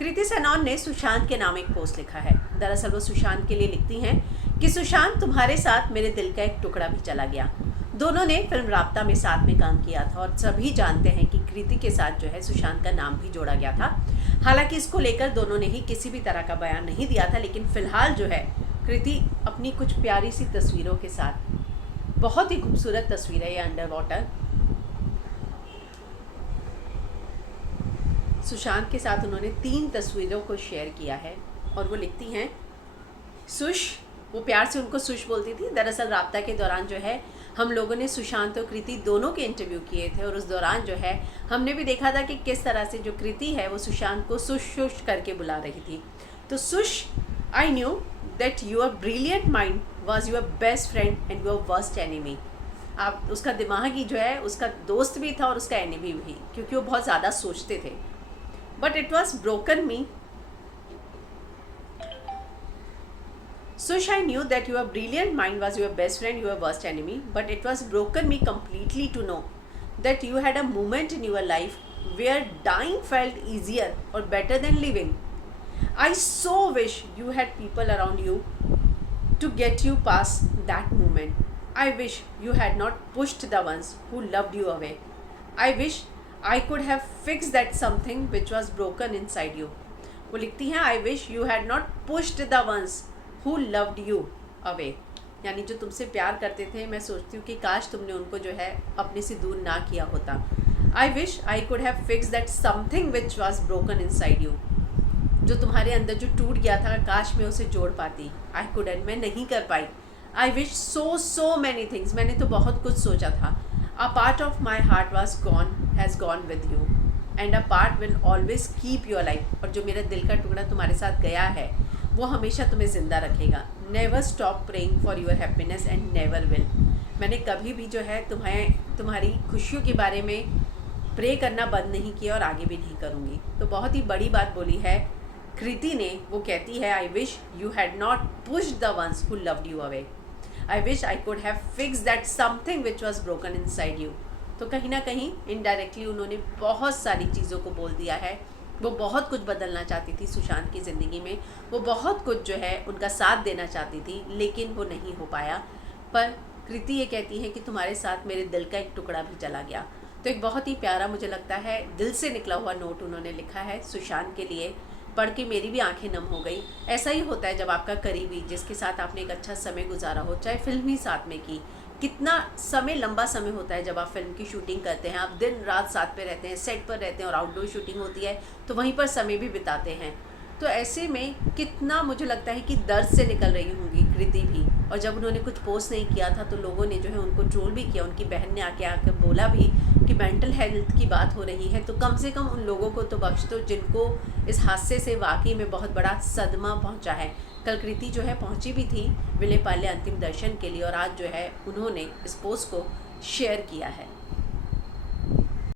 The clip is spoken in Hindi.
कृति सेनन ने सुशांत के नाम एक पोस्ट लिखा है। दरअसल वो सुशांत के लिए लिखती हैं कि सुशांत, तुम्हारे साथ मेरे दिल का एक टुकड़ा भी चला गया। दोनों ने फिल्म राब्ता में साथ में काम किया था और सभी जानते हैं कि कृति के साथ जो है सुशांत का नाम भी जोड़ा गया था। हालांकि इसको लेकर दोनों ने ही किसी भी तरह का बयान नहीं दिया था, लेकिन फिलहाल जो है कृति अपनी कुछ प्यारी सी तस्वीरों के साथ, बहुत ही खूबसूरत तस्वीर है ये अंडर वाटर, सुशांत के साथ उन्होंने 3 तस्वीरों को शेयर किया है और वो लिखती हैं सुश, वो प्यार से उनको सुश बोलती थी। दरअसल राब्ता के दौरान जो है हम लोगों ने सुशांत और कृति दोनों के इंटरव्यू किए थे और उस दौरान जो है हमने भी देखा था कि किस तरह से जो कृति है वो सुशांत को सुश सुश करके बुला रही थी। तो Sush, I knew that your brilliant mind was your best friend and your worst enemy. आप उसका दिमाग ही जो है उसका दोस्त भी था और उसका एनिमी भी, क्योंकि वो बहुत ज़्यादा सोचते थे। But it was broken me. Sush, I knew that your brilliant mind was your best friend, your worst enemy. But it was broken me completely to know that you had a moment in your life where dying felt easier or better than living. I so wish you had people around you to get you past that moment. I wish you had not pushed the ones who loved you away. I wish I could have fixed that something which was broken inside you. वो लिखती हैं I wish you had not pushed the ones who loved you away. यानी जो तुमसे प्यार करते थे, मैं सोचती हूँ कि काश तुमने उनको जो है अपने से दूर ना किया होता। I wish I could have fixed that something which was broken inside you. जो तुम्हारे अंदर जो टूट गया था, काश मैं उसे जोड़ पाती। I couldn't, मैं नहीं कर पाई। I wish so many things. मैंने तो बहुत कुछ सोचा था। A part of my heart was gone, has gone with you, and a part will always keep you alive. और जो मेरा दिल का टुकड़ा तुम्हारे साथ गया है वो हमेशा तुम्हें ज़िंदा रखेगा। Never stop praying for your happiness and never will. मैंने कभी भी जो है तुम्हारी खुशियों के बारे में प्रे करना बंद नहीं किया और आगे भी नहीं करूँगी। तो बहुत ही बड़ी बात बोली है कृति ने। वो कहती है I wish you had not pushed the ones who loved you away. I wish I could have fixed that something which was broken inside you. तो कहीं ना कहीं इनडायरेक्टली उन्होंने बहुत सारी चीज़ों को बोल दिया है। वो बहुत कुछ बदलना चाहती थी सुशांत की ज़िंदगी में, वो बहुत कुछ जो है उनका साथ देना चाहती थी, लेकिन वो नहीं हो पाया। पर कृति ये कहती है कि तुम्हारे साथ मेरे दिल का एक टुकड़ा भी चला गया। तो एक बहुत ही प्यारा, मुझे लगता है दिल से निकला हुआ नोट उन्होंने लिखा है सुशांत के लिए। पढ़ के मेरी भी आंखें नम हो गई। ऐसा ही होता है जब आपका करीबी, जिसके साथ आपने एक अच्छा समय गुजारा हो, चाहे फिल्म ही साथ में की, कितना समय, लंबा समय होता है जब आप फिल्म की शूटिंग करते हैं, आप दिन रात साथ पे रहते हैं, सेट पर रहते हैं और आउटडोर शूटिंग होती है तो वहीं पर समय भी बिताते हैं। तो ऐसे में कितना मुझे लगता है कि दर्द से निकल रही होंगी कृति भी। और जब उन्होंने कुछ पोस्ट नहीं किया था तो लोगों ने जो है उनको ट्रोल भी किया। उनकी बहन ने आके बोला भी कि मेंटल हेल्थ की बात हो रही है तो कम से कम उन लोगों को तो बख्श दो जिनको इस हादसे से वाकई में बहुत बड़ा सदमा पहुंचा है। कल कृति जो है पहुंची भी थी विलेपार्ले अंतिम दर्शन के लिए और आज जो है उन्होंने इस पोस्ट को शेयर किया है।